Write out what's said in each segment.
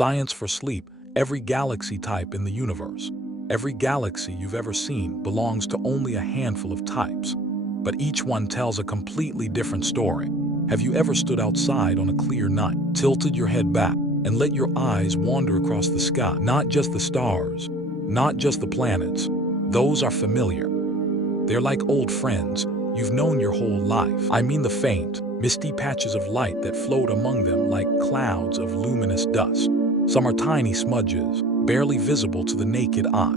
Science for sleep, every galaxy type in the universe. Every galaxy you've ever seen belongs to only a handful of types, but each one tells a completely different story. Have you ever stood outside on a clear night, tilted your head back, and let your eyes wander across the sky? Not just the stars, not just the planets. Those are familiar. They're like old friends you've known your whole life. I mean the faint, misty patches of light that float among them like clouds of luminous dust. Some are tiny smudges, barely visible to the naked eye.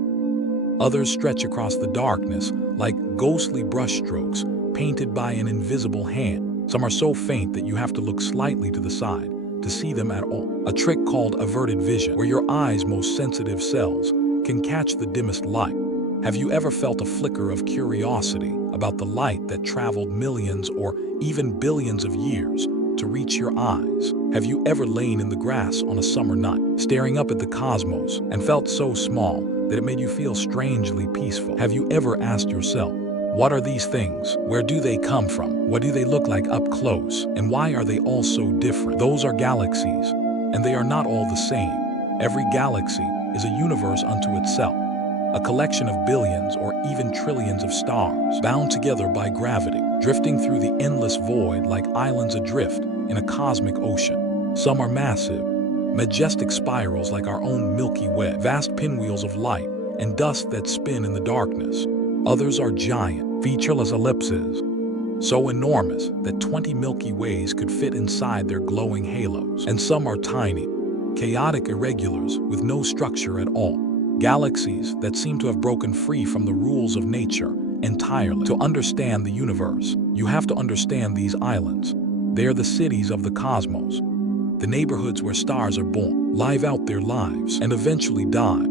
Others stretch across the darkness like ghostly brushstrokes painted by an invisible hand. Some are so faint that you have to look slightly to the side to see them at all. A trick called averted vision, where your eye's most sensitive cells can catch the dimmest light. Have you ever felt a flicker of curiosity about the light that traveled millions or even billions of years to reach your eyes? Have you ever lain in the grass on a summer night, staring up at the cosmos, and felt so small that it made you feel strangely peaceful? Have you ever asked yourself, what are these things? Where do they come from? What do they look like up close? And why are they all so different? Those are galaxies, and they are not all the same. Every galaxy is a universe unto itself, a collection of billions or even trillions of stars, bound together by gravity, drifting through the endless void like islands adrift in a cosmic ocean. Some are massive, majestic spirals like our own Milky Way, vast pinwheels of light and dust that spin in the darkness. Others are giant, featureless ellipses, so enormous that 20 Milky Ways could fit inside their glowing halos. And some are tiny, chaotic irregulars with no structure at all. Galaxies that seem to have broken free from the rules of nature entirely. To understand the universe, you have to understand these islands. They are the cities of the cosmos, the neighborhoods where stars are born, live out their lives, and eventually die.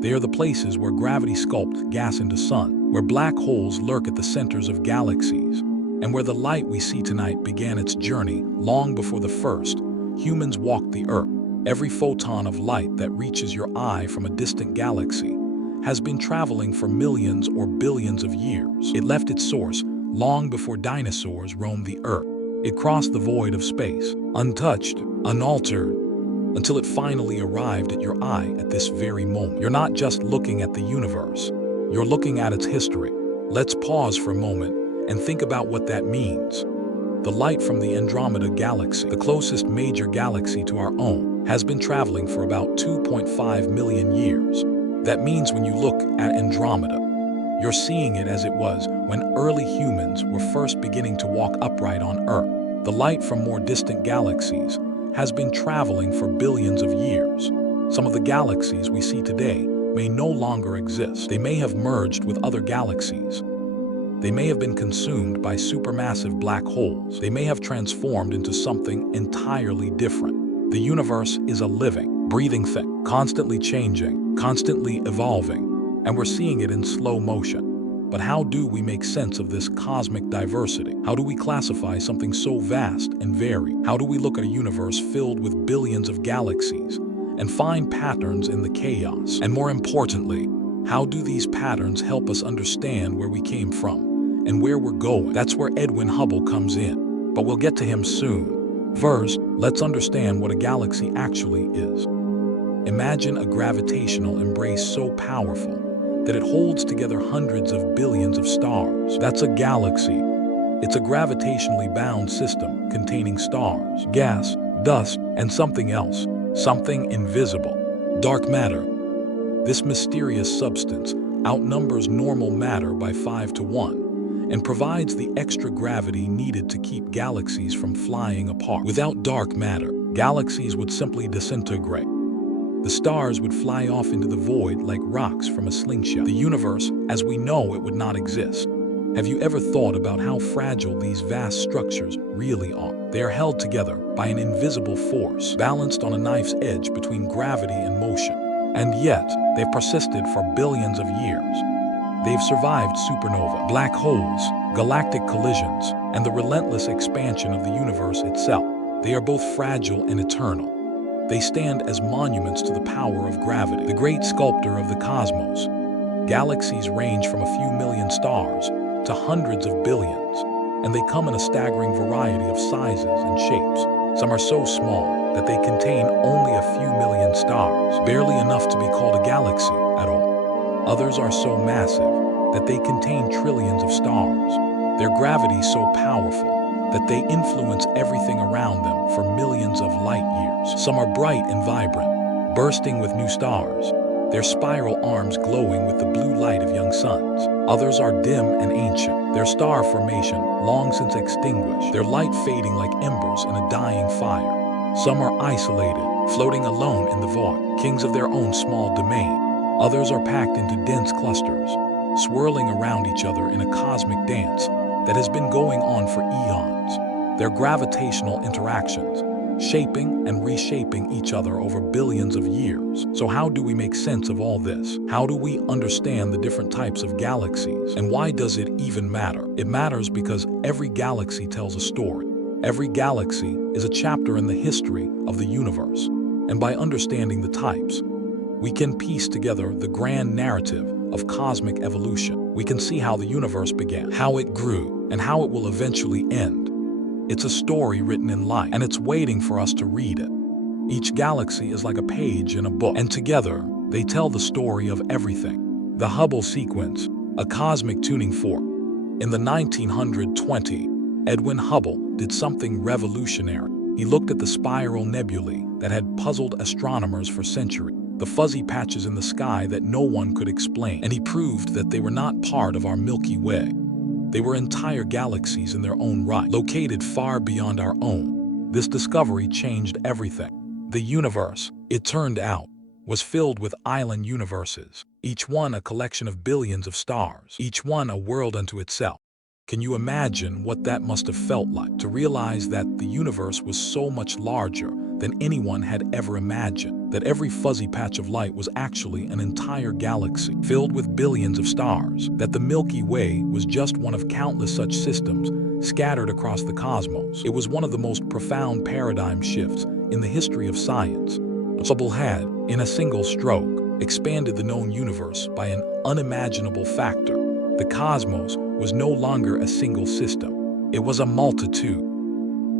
They are the places where gravity sculpts gas into sun, where black holes lurk at the centers of galaxies, and where the light we see tonight began its journey long before the first humans walked the earth. Every photon of light that reaches your eye from a distant galaxy has been traveling for millions or billions of years. It left its source long before dinosaurs roamed the earth. It crossed the void of space, untouched, unaltered, until it finally arrived at your eye at this very moment. You're not just looking at the universe, you're looking at its history. Let's pause for a moment and think about what that means. The light from the Andromeda galaxy, the closest major galaxy to our own, has been traveling for about 2.5 million years. That means when you look at Andromeda, you're seeing it as it was when early humans were first beginning to walk upright on Earth. The light from more distant galaxies has been traveling for billions of years. Some of the galaxies we see today may no longer exist. They may have merged with other galaxies. They may have been consumed by supermassive black holes. They may have transformed into something entirely different. The universe is a living, breathing thing, constantly changing, constantly evolving, and we're seeing it in slow motion. But how do we make sense of this cosmic diversity? How do we classify something so vast and varied? How do we look at a universe filled with billions of galaxies and find patterns in the chaos? And more importantly, how do these patterns help us understand where we came from and where we're going? That's where Edwin Hubble comes in, but we'll get to him soon. First, let's understand what a galaxy actually is. Imagine a gravitational embrace so powerful that it holds together hundreds of billions of stars. That's a galaxy. It's a gravitationally bound system containing stars, gas, dust, and something else, something invisible. Dark matter. This mysterious substance outnumbers normal matter by 5 to 1 and provides the extra gravity needed to keep galaxies from flying apart. Without dark matter, galaxies would simply disintegrate. The stars would fly off into the void like rocks from a slingshot. The universe, as we know it, would not exist. Have you ever thought about how fragile these vast structures really are? They are held together by an invisible force, balanced on a knife's edge between gravity and motion. And yet, they've persisted for billions of years. They've survived supernova, black holes, galactic collisions, and the relentless expansion of the universe itself. They are both fragile and eternal. They stand as monuments to the power of gravity, the great sculptor of the cosmos. Galaxies range from a few million stars to hundreds of billions, and they come in a staggering variety of sizes and shapes. Some are so small that they contain only a few million stars, barely enough to be called a galaxy at all. Others are so massive that they contain trillions of stars. Their gravity so powerful that they influence everything around them for millions of light years. Some are bright and vibrant, bursting with new stars, their spiral arms glowing with the blue light of young suns. Others are dim and ancient, their star formation long since extinguished, their light fading like embers in a dying fire. Some are isolated, floating alone in the void, kings of their own small domain. Others are packed into dense clusters, swirling around each other in a cosmic dance that has been going on for eons. Their gravitational interactions, shaping and reshaping each other over billions of years. So how do we make sense of all this? How do we understand the different types of galaxies? And why does it even matter? It matters because every galaxy tells a story. Every galaxy is a chapter in the history of the universe. And by understanding the types, we can piece together the grand narrative of cosmic evolution. We can see how the universe began, how it grew, and how it will eventually end. It's a story written in light, and it's waiting for us to read it. Each galaxy is like a page in a book, and together, they tell the story of everything. The Hubble Sequence, a cosmic tuning fork. In the 1920, Edwin Hubble did something revolutionary. He looked at the spiral nebulae that had puzzled astronomers for centuries, the fuzzy patches in the sky that no one could explain, and he proved that they were not part of our Milky Way. They were entire galaxies in their own right, located far beyond our own. This discovery changed everything. The universe, it turned out, was filled with island universes, each one a collection of billions of stars, each one a world unto itself. Can you imagine what that must have felt like, to realize that the universe was so much larger than anyone had ever imagined, that every fuzzy patch of light was actually an entire galaxy filled with billions of stars, that the Milky Way was just one of countless such systems scattered across the cosmos? It was one of the most profound paradigm shifts in the history of science. Hubble had, in a single stroke, expanded the known universe by an unimaginable factor. The cosmos was no longer a single system. It was a multitude.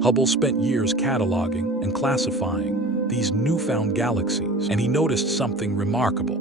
Hubble spent years cataloging and classifying these newfound galaxies, and he noticed something remarkable.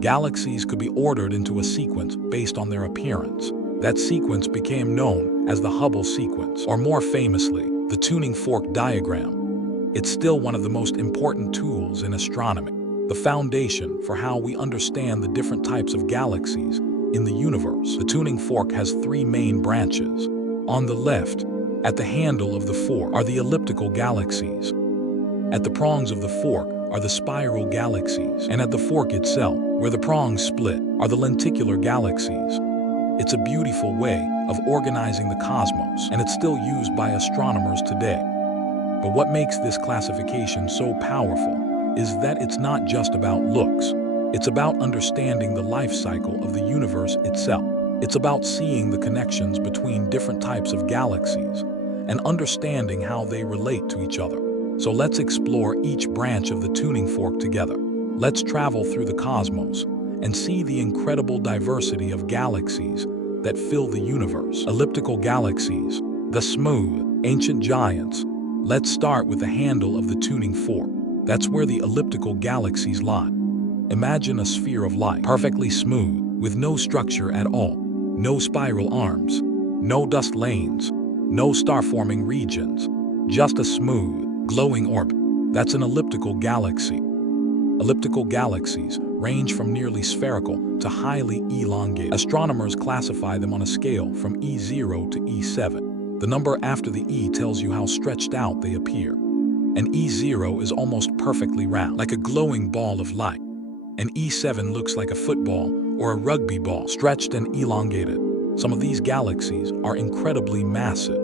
Galaxies could be ordered into a sequence based on their appearance. That sequence became known as the Hubble Sequence, or more famously, the tuning fork diagram. It's still one of the most important tools in astronomy, the foundation for how we understand the different types of galaxies in the universe. The tuning fork has three main branches. On the left, at the handle of the fork, are the elliptical galaxies. At the prongs of the fork are the spiral galaxies, and at the fork itself, where the prongs split, are the lenticular galaxies. It's a beautiful way of organizing the cosmos, and it's still used by astronomers today. But what makes this classification so powerful is that it's not just about looks. It's about understanding the life cycle of the universe itself. It's about seeing the connections between different types of galaxies and understanding how they relate to each other. So let's explore each branch of the tuning fork together. Let's travel through the cosmos and see the incredible diversity of galaxies that fill the universe. Elliptical galaxies, the smooth, ancient giants. Let's start with the handle of the tuning fork. That's where the elliptical galaxies lie. Imagine a sphere of light, perfectly smooth, with no structure at all. No spiral arms, no dust lanes, no star-forming regions, just a smooth, glowing orb. That's an elliptical galaxy. Elliptical galaxies range from nearly spherical to highly elongated. Astronomers classify them on a scale from E0 to E7. The number after the E tells you how stretched out they appear. And E0 is almost perfectly round, like a glowing ball of light. And E7 looks like a football or a rugby ball, stretched and elongated. Some of these galaxies are incredibly massive.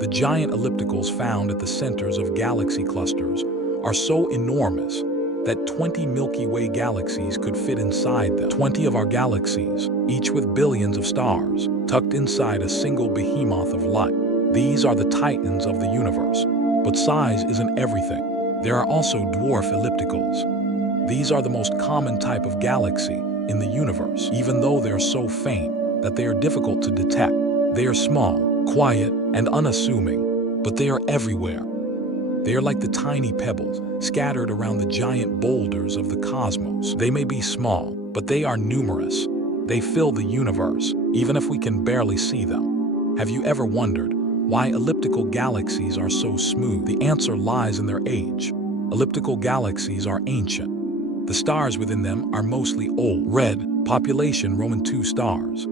The giant ellipticals found at the centers of galaxy clusters are so enormous that 20 Milky Way galaxies could fit inside them. 20 of our galaxies, each with billions of stars, tucked inside a single behemoth of light. These are the titans of the universe. But size isn't everything. There are also dwarf ellipticals. These are the most common type of galaxy in the universe, even though they are so faint that they are difficult to detect. They are small, quiet, and unassuming, but they are everywhere. They are like the tiny pebbles scattered around the giant boulders of the cosmos. They may be small, but they are numerous. They fill the universe, even if we can barely see them. Have you ever wondered why elliptical galaxies are so smooth? The answer lies in their age. Elliptical galaxies are ancient. The stars within them are mostly old, red, population Roman II stars.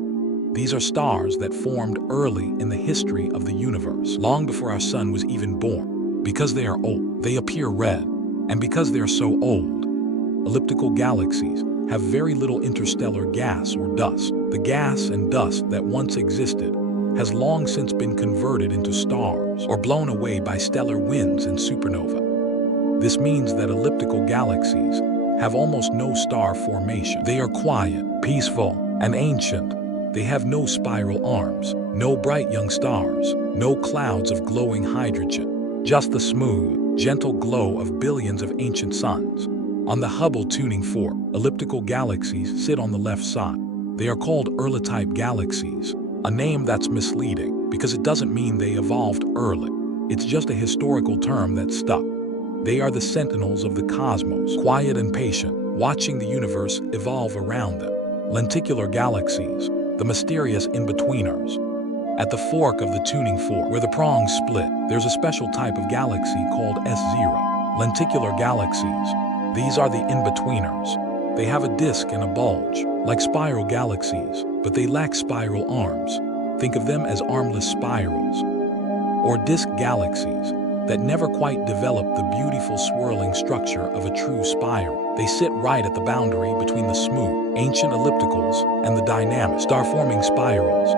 These are stars that formed early in the history of the universe, long before our sun was even born. Because they are old, they appear red. And because they are so old, elliptical galaxies have very little interstellar gas or dust. The gas and dust that once existed has long since been converted into stars or blown away by stellar winds and supernova. This means that elliptical galaxies have almost no star formation. They are quiet, peaceful, and ancient. They have no spiral arms, no bright young stars, no clouds of glowing hydrogen, just the smooth, gentle glow of billions of ancient suns. On the Hubble tuning fork, elliptical galaxies sit on the left side. They are called early-type galaxies, a name that's misleading because it doesn't mean they evolved early. It's just a historical term that stuck. They are the sentinels of the cosmos, quiet and patient, watching the universe evolve around them. Lenticular galaxies, the mysterious in-betweeners. At the fork of the tuning fork, where the prongs split, there's a special type of galaxy called S0. Lenticular galaxies. These are the in-betweeners. They have a disk and a bulge, like spiral galaxies, but they lack spiral arms. Think of them as armless spirals. Or disk galaxies that never quite develop the beautiful swirling structure of a true spiral. They sit right at the boundary between the smooth, ancient ellipticals and the dynamic, star-forming spirals.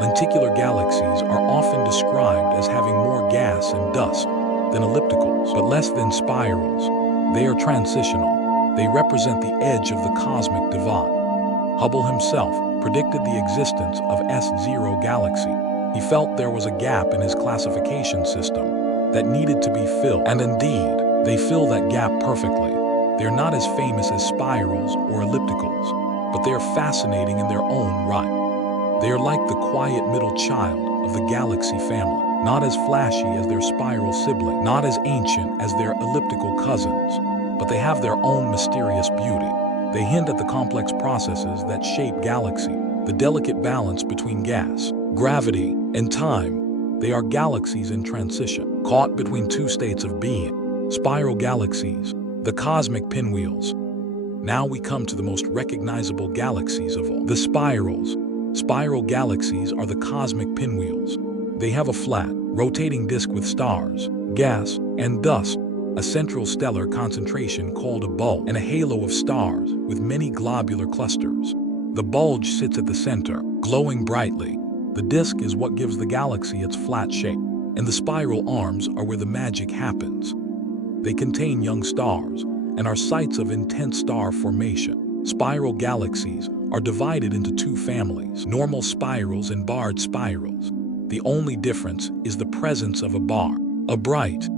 Lenticular galaxies are often described as having more gas and dust than ellipticals, but less than spirals. They are transitional. They represent the edge of the cosmic divide. Hubble himself predicted the existence of S0 galaxy. He felt there was a gap in his classification system that needed to be filled, and indeed, they fill that gap perfectly. They're not as famous as spirals or ellipticals, but they are fascinating in their own right. They are like the quiet middle child of the galaxy family, not as flashy as their spiral sibling, not as ancient as their elliptical cousins, but they have their own mysterious beauty. They hint at the complex processes that shape galaxy, the delicate balance between gas, gravity, and time. They are galaxies in transition, caught between two states of being. Spiral galaxies, the cosmic pinwheels. Now we come to the most recognizable galaxies of all, the spirals. Spiral galaxies are the cosmic pinwheels. They have a flat, rotating disk with stars, gas, and dust, a central stellar concentration called a bulge, and a halo of stars with many globular clusters. The bulge sits at the center, glowing brightly. The disk is what gives the galaxy its flat shape, and the spiral arms are where the magic happens. They contain young stars and are sites of intense star formation. Spiral galaxies are divided into two families, normal spirals and barred spirals. The only difference is the presence of a bar, a bright,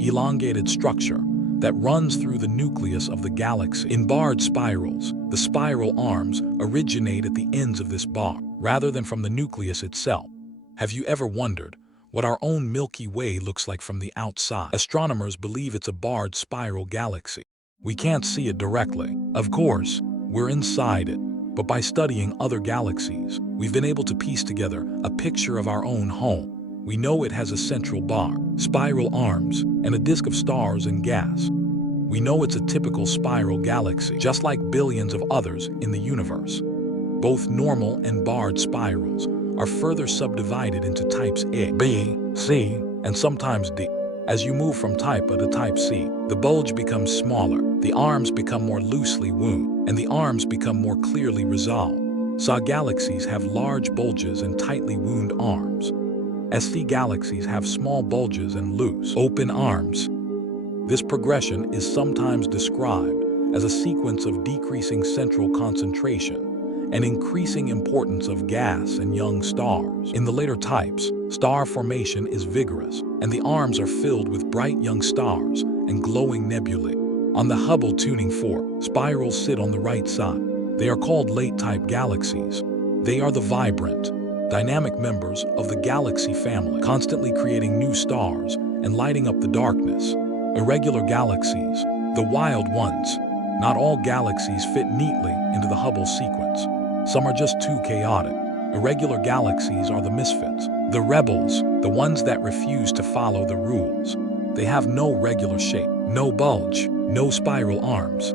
elongated structure that runs through the nucleus of the galaxy. In barred spirals, the spiral arms originate at the ends of this bar, rather than from the nucleus itself. Have you ever wondered what our own Milky Way looks like from the outside? Astronomers believe it's a barred spiral galaxy. We can't see it directly. Of course, we're inside it. But by studying other galaxies, we've been able to piece together a picture of our own home. We know it has a central bar, spiral arms, and a disk of stars and gas. We know it's a typical spiral galaxy, just like billions of others in the universe. Both normal and barred spirals are further subdivided into types A, B, C, and sometimes D. As you move from type A to type C, the bulge becomes smaller, the arms become more loosely wound, and the arms become more clearly resolved. SA galaxies have large bulges and tightly wound arms. SC galaxies have small bulges and loose, open arms. This progression is sometimes described as a sequence of decreasing central concentration and increasing importance of gas and young stars. In the later types, star formation is vigorous, and the arms are filled with bright young stars and glowing nebulae. On the Hubble tuning fork, spirals sit on the right side. They are called late-type galaxies. They are the vibrant, dynamic members of the galaxy family, constantly creating new stars and lighting up the darkness. Irregular galaxies, the wild ones. Not all galaxies fit neatly into the Hubble sequence. Some are just too chaotic. Irregular galaxies are the misfits, the rebels, the ones that refuse to follow the rules. They have no regular shape, no bulge, no spiral arms.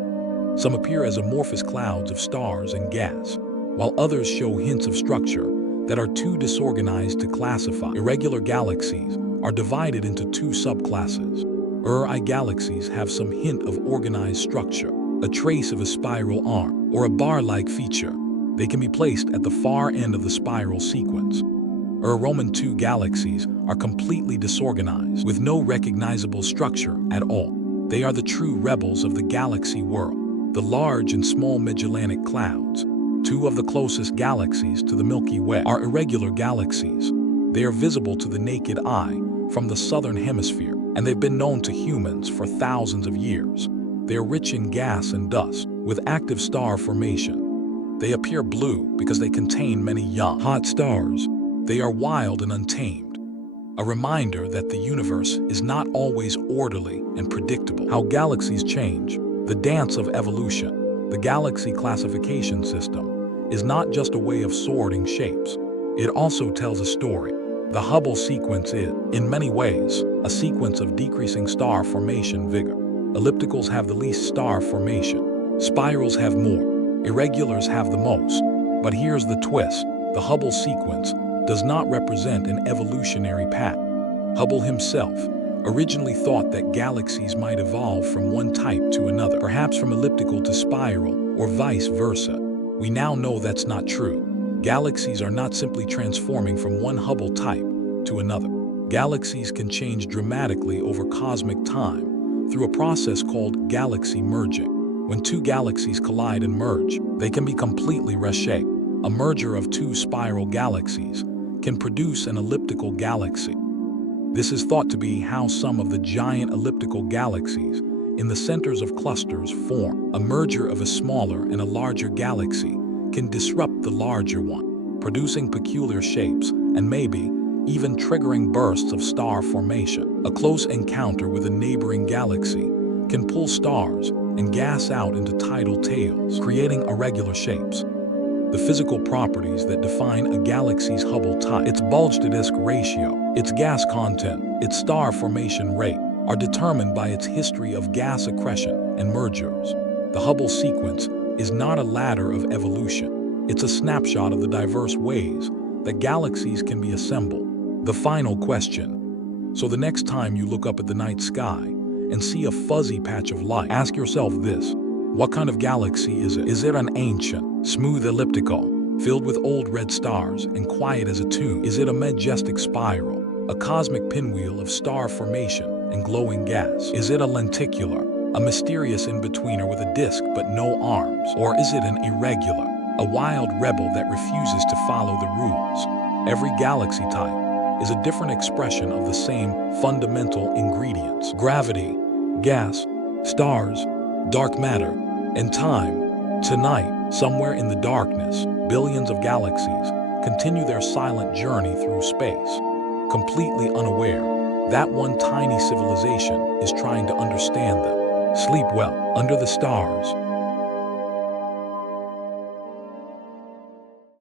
Some appear as amorphous clouds of stars and gas, while others show hints of structure that are too disorganized to classify. Irregular galaxies are divided into two subclasses. Uri galaxies have some hint of organized structure, a trace of a spiral arm, or a bar-like feature. They can be placed at the far end of the spiral sequence. Roman II galaxies are completely disorganized, with no recognizable structure at all. They are the true rebels of the galaxy world. The Large and Small Magellanic Clouds, two of the closest galaxies to the Milky Way, are irregular galaxies. They are visible to the naked eye from the southern hemisphere, and they've been known to humans for thousands of years. They are rich in gas and dust, with active star formation. They appear blue because they contain many young, hot stars. They are wild and untamed. A reminder that the universe is not always orderly and predictable. How galaxies change, the dance of evolution. The galaxy classification system is not just a way of sorting shapes. It also tells a story. The Hubble sequence is, in many ways, a sequence of decreasing star formation vigor. Ellipticals have the least star formation. Spirals have more. Irregulars have the most. But here's the twist. The Hubble sequence does not represent an evolutionary path. Hubble himself originally thought that galaxies might evolve from one type to another, perhaps from elliptical to spiral, or vice versa. We now know that's not true. Galaxies are not simply transforming from one Hubble type to another. Galaxies can change dramatically over cosmic time through a process called galaxy merging. When two galaxies collide and merge, they can be completely reshaped. A merger of two spiral galaxies can produce an elliptical galaxy. This is thought to be how some of the giant elliptical galaxies in the centers of clusters form. A merger of a smaller and a larger galaxy can disrupt the larger one, producing peculiar shapes and maybe even triggering bursts of star formation. A close encounter with a neighboring galaxy can pull stars and gas out into tidal tails, creating irregular shapes. The physical properties that define a galaxy's Hubble type, its bulge-to-disk ratio, its gas content, its star formation rate, are determined by its history of gas accretion and mergers. The Hubble sequence is not a ladder of evolution. It's a snapshot of the diverse ways that galaxies can be assembled. The final question. So the next time you look up at the night sky and see a fuzzy patch of light, ask yourself this: what kind of galaxy is it? Is it an ancient, smooth elliptical, filled with old red stars and quiet as a tomb? Is it a majestic spiral, a cosmic pinwheel of star formation and glowing gas? Is it a lenticular, a mysterious in-betweener with a disk but no arms? Or is it an irregular, a wild rebel that refuses to follow the rules? Every galaxy type is a different expression of the same fundamental ingredients: gravity, gas, stars, dark matter, and time. Tonight, somewhere in the darkness, billions of galaxies continue their silent journey through space, completely unaware that one tiny civilization is trying to understand them. Sleep well under the stars.